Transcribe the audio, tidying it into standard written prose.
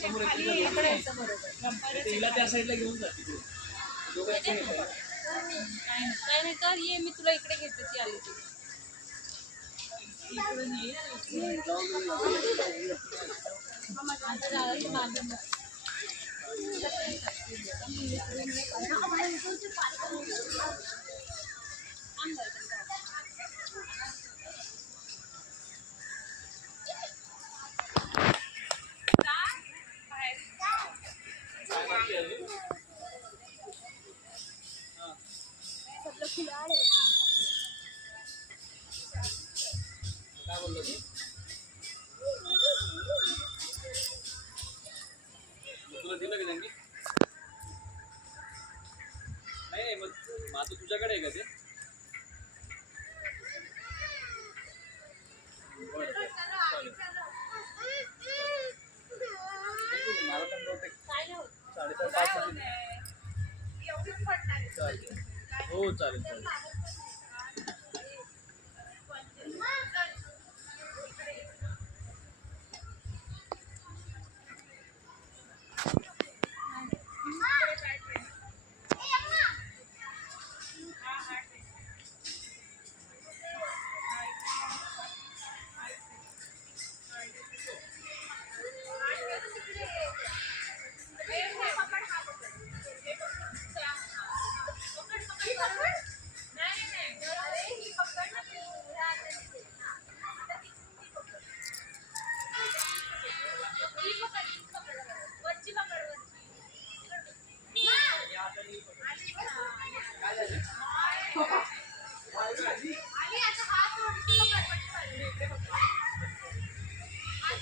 समोर खाली आहे, इकडे यायचं बरोबर. ते हिला त्या साईडला घेऊन जा तिकडे. दोघांचं हे करा. काय नाही कर ये मी तुला इकडे घेते ती आली ती. इकडे नाही आता जायचं बांधून जा. काय बाकी आहे अजून? काय बोललो तू? तुला दिलं का त्यांनी? नाही मग आता तुझ्याकडे आहे का ते? बरं बरं चालेल. मला पण बहुतेक 4:30-5 चालेल. हो चालेल चालेल. हात